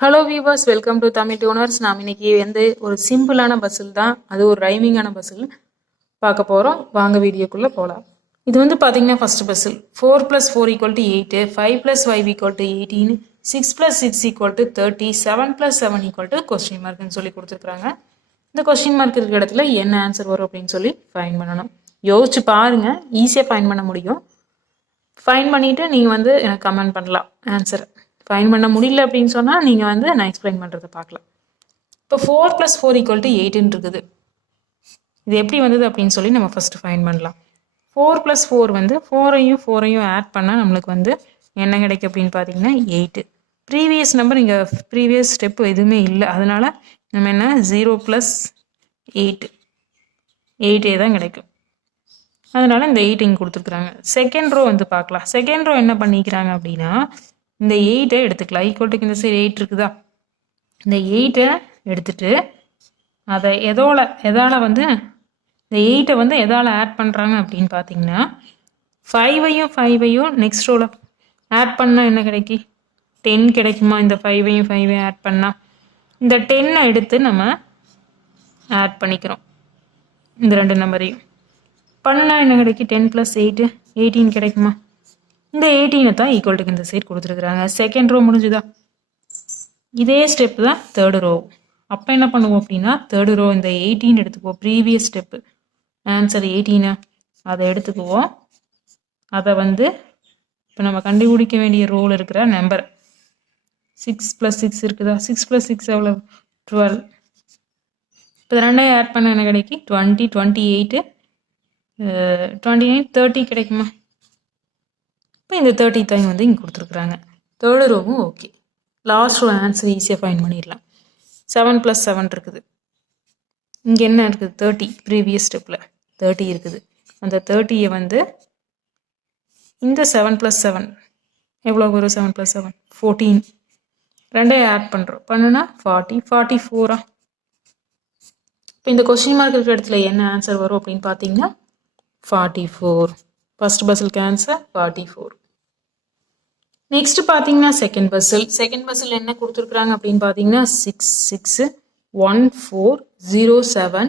Hello viewers, welcome to Tamil tuners. நாம் இன்னைக்கு ஒரு சிம்பிளான பசில் தான், அது ஒரு ரைமிங்கான பசில் பார்க்க போகிறோம். வாங்க வீடியோக்குள்ளே போகலாம். இது பார்த்தீங்கன்னா ஃபர்ஸ்ட் பசில் 4 + 4 = 8, 5 + 5 = 18, 6 + 6 = 30, 7 + 7 = கொஸ்டின் மார்க்னு சொல்லி கொடுத்துருக்காங்க. இந்த கொஸ்டின் மார்க் இருக்கிற இடத்துல என்ன ஆன்சர் வரும் அப்படின்னு சொல்லி ஃபைன் பண்ணணும். யோசிச்சு பாருங்க, ஈஸியாக ஃபைன் பண்ண முடியும். ஃபைன் பண்ணிவிட்டு நீங்கள் எனக்கு கமெண்ட் பண்ணலாம் ஆன்சர். ஃபைன் பண்ண முடியல அப்படின்னு சொன்னால் நீங்கள் நான் எக்ஸ்பிளைன் பண்ணுறதை பார்க்கலாம். இப்போ 4 + 4 = 8 இருக்குது. இது எப்படி வந்தது அப்படின்னு சொல்லி நம்ம ஃபஸ்ட்டு ஃபைன் பண்ணலாம். 4 + 4 4ஐயும் ஆட் பண்ணால் நம்மளுக்கு என்ன கிடைக்கும் அப்படின்னு பார்த்தீங்கன்னா 8. ப்ரீவியஸ் நம்பர் இங்கே ப்ரீவியஸ் ஸ்டெப் எதுவுமே இல்லை, அதனால் நம்ம என்ன 0 + 8 8 தான் கிடைக்கும். அதனால் இந்த 8 இங்கே கொடுத்துருக்குறாங்க. செகண்ட் ரோ பார்க்கலாம். செகண்ட் ரோ என்ன பண்ணிக்கிறாங்க அப்படின்னா இந்த 8ஐ எடுத்துக்கலாம். ஈக்குவல்ட்டுக்கு இந்த சைடு 8 இருக்குதா, இந்த 8ஐ எடுத்துட்டு அதை எதால் இந்த 8ஐ எதால் ஆட் பண்ணுறாங்க அப்படின்னு பார்த்தீங்கன்னா 5ஐயும் நெக்ஸ்ட் ரோவில் ஆட் பண்ணால் என்ன கிடைக்கி 10 கிடைக்குமா? இந்த 5ஐயும் ஆட் பண்ணால் இந்த 10ஐ எடுத்து நம்ம ஆட் பண்ணிக்கிறோம். இந்த ரெண்டு நம்பரையும் பண்ணால் என்ன கிடைக்கி 10 + 8 18 கிடைக்குமா? இந்த 18 தான் ஈக்குவல்ட்டுக்கு இந்த சைடு கொடுத்துருக்குறாங்க. செகண்ட் ரோ முடிஞ்சுதா? இதே ஸ்டெப் தான் தேர்டு ரோ. அப்போ என்ன பண்ணுவோம் அப்படின்னா தேர்டு ரோ இந்த 18 எடுத்துக்குவோம். ப்ரீவியஸ் ஸ்டெப்பு ஆன்சர் 18 அதை எடுத்துக்குவோம். அதை இப்போ நம்ம கண்டுபிடிக்க வேண்டிய ரோல் இருக்கிற நம்பர் 6 + 6 இருக்குதா? 6 + 6 எவ்வளோ? 12. இப்போ ரெண்டையும் ஆட் பண்ண என்ன கிடைக்கி 20, 28, 29, 30 கிடைக்குமா? இப்போ இந்த 30 டைம் இங்கே கொடுத்துருக்குறாங்க. தேர்டு ரோவும் ஓகே. லாஸ்ட் ரோ ஆன்சர் ஈஸியாக ஃபைன் பண்ணிடலாம். 7 + 7 இருக்குது. இங்கே என்ன இருக்குது 30. ப்ரீவியஸ் ஸ்டெப்பில் 30 இருக்குது. அந்த 30ஐ இந்த 7 + 7 எவ்வளோ வரும்? 7 + 7 14. ரெண்டையும் ஆட் பண்ணுறோம், பண்ணுனா 40, 44. இப்போ இந்த கொஸ்டின் மார்க் இருக்கிற இடத்துல என்ன ஆன்சர் வரும் அப்படின்னு பார்த்தீங்கன்னா 44. ஃபர்ஸ்ட் பசிலுக்கு ஆன்சர் 44. நெக்ஸ்ட் பார்த்தீங்கன்னா செகண்ட் பசில் என்ன கொடுத்துருக்குறாங்க அப்படின்னு பார்த்தீங்கன்னா 6, 6, 1, 4, 0, 7,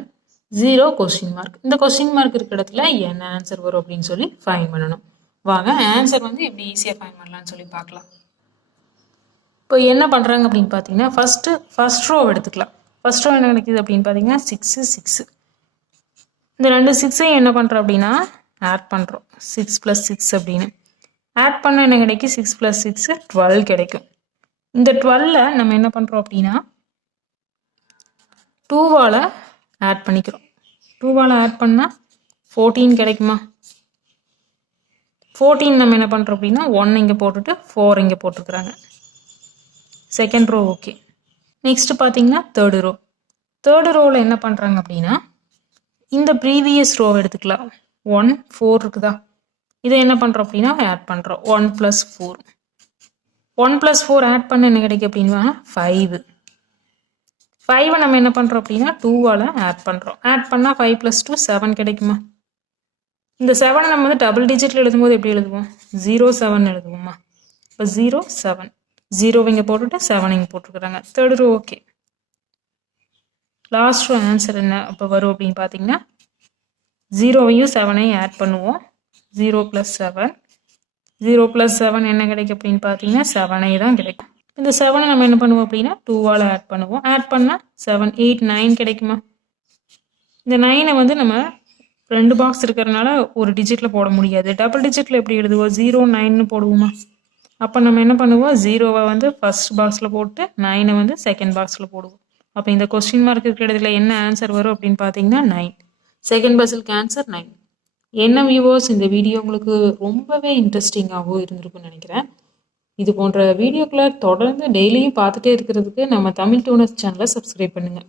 0 கொஸ்டின் மார்க். இந்த கொஸ்டின் மார்க் இருக்கிற இடத்துல என்ன ஆன்சர் வரும் அப்படின்னு சொல்லி ஃபைன் பண்ணணும். வாங்க ஆன்சர் எப்படி ஈஸியாக ஃபைன் பண்ணலாம்னு சொல்லி பார்க்கலாம். இப்போ என்ன பண்ணுறாங்க அப்படின்னு பார்த்தீங்கன்னா ஃபர்ஸ்ட் ரோ எடுத்துக்கலாம். ஃபர்ஸ்ட் ரோ என்ன கிடைக்குது அப்படின்னு பார்த்தீங்கன்னா 6, 6. இந்த ரெண்டு 6ஐயும் என்ன பண்ணுறோம் அப்படின்னா ஆட் பண்ணுறோம். 6 + 6 அப்படின்னு ஆட் பண்ண என்ன கிடைக்கும் 6 + 6 12 கிடைக்கும். இந்த 12 நம்ம என்ன பண்ணுறோம் அப்படின்னா 2ஆல் ஆட் பண்ணிக்கிறோம். 2ஆல் ஆட் பண்ணால் 14 கிடைக்குமா? 14 நம்ம என்ன பண்ணுறோம் அப்படின்னா 1 இங்கே போட்டுட்டு 4 இங்கே போட்டுருக்குறாங்க. Second row okay. நெக்ஸ்ட் பார்த்தீங்கன்னா தேர்டு ரோவில் என்ன பண்ணுறாங்க அப்படின்னா இந்த ப்ரீவியஸ் ரோவை எடுத்துக்கலாம். 1, 4 இருக்குதா, இதை என்ன பண்ணுறோம் அப்படின்னா ஆட் பண்ணுறோம். 1 + 4. 1 + 4 ஆட் பண்ண என்ன கிடைக்கும் அப்படின்னா 5. 5 நம்ம என்ன பண்ணுறோம் அப்படின்னா 2ஆல் ஆட் பண்ணுறோம். ஆட் பண்ணால் 5 + 2 7 கிடைக்குமா? இந்த 7 நம்ம டபுள் டிஜிட்டில் எழுதும்போது எப்படி எழுதுவோம்? 0, 7 எழுதுவோமா? இப்போ 0, 7. 0 இங்கே போட்டுட்டு 7 இங்கே போட்டுருக்குறாங்க. Third row okay. Last row answer என்ன அப்போ வரும் அப்படின்னு பார்த்தீங்கன்னா 0ஐயும் 7ஐயும் ஆட் பண்ணுவோம். 0 + 7. 0 + 7 என்ன கிடைக்கும் அப்படின்னு பார்த்தீங்கன்னா 7 தான் கிடைக்கும். இந்த 7 நம்ம என்ன பண்ணுவோம் அப்படின்னா 2ஆல் ஆட் பண்ணுவோம். ஆட் பண்ணால் 7, 8, 9 கிடைக்குமா? இந்த 9ஐ நம்ம 2 பாக்ஸ் இருக்கிறதுனால ஒரு டிஜிட்டில் போட முடியாது. டபுள் டிஜிட்டில் எப்படி எழுதுவோம்? 0, 9ன்னு போடுவோமா? அப்போ நம்ம என்ன பண்ணுவோம் 0ஐ ஃபர்ஸ்ட் பாக்ஸில் போட்டு 9ஐ செகண்ட் பாக்ஸில் போடுவோம். அப்போ இந்த கொஸ்டின் மார்க் இருக்கிற இடத்துல என்ன ஆன்சர் வரும் அப்படின்னு பார்த்தீங்கன்னா 9. செகண்ட் பசிலுக்கு ஆன்சர் 9. என்ன வியூவர்ஸ், இந்த வீடியோ உங்களுக்கு ரொம்பவே இன்ட்ரெஸ்டிங்காகவும் இருந்திருக்குன்னு நினைக்கிறேன். இது போன்ற வீடியோக்களை தொடர்ந்து டெய்லியும் பார்த்துட்டே இருக்கிறதுக்கு நம்ம தமிழ் டியூனர்ஸ் சேனலை சப்ஸ்கிரைப் பண்ணுங்கள்.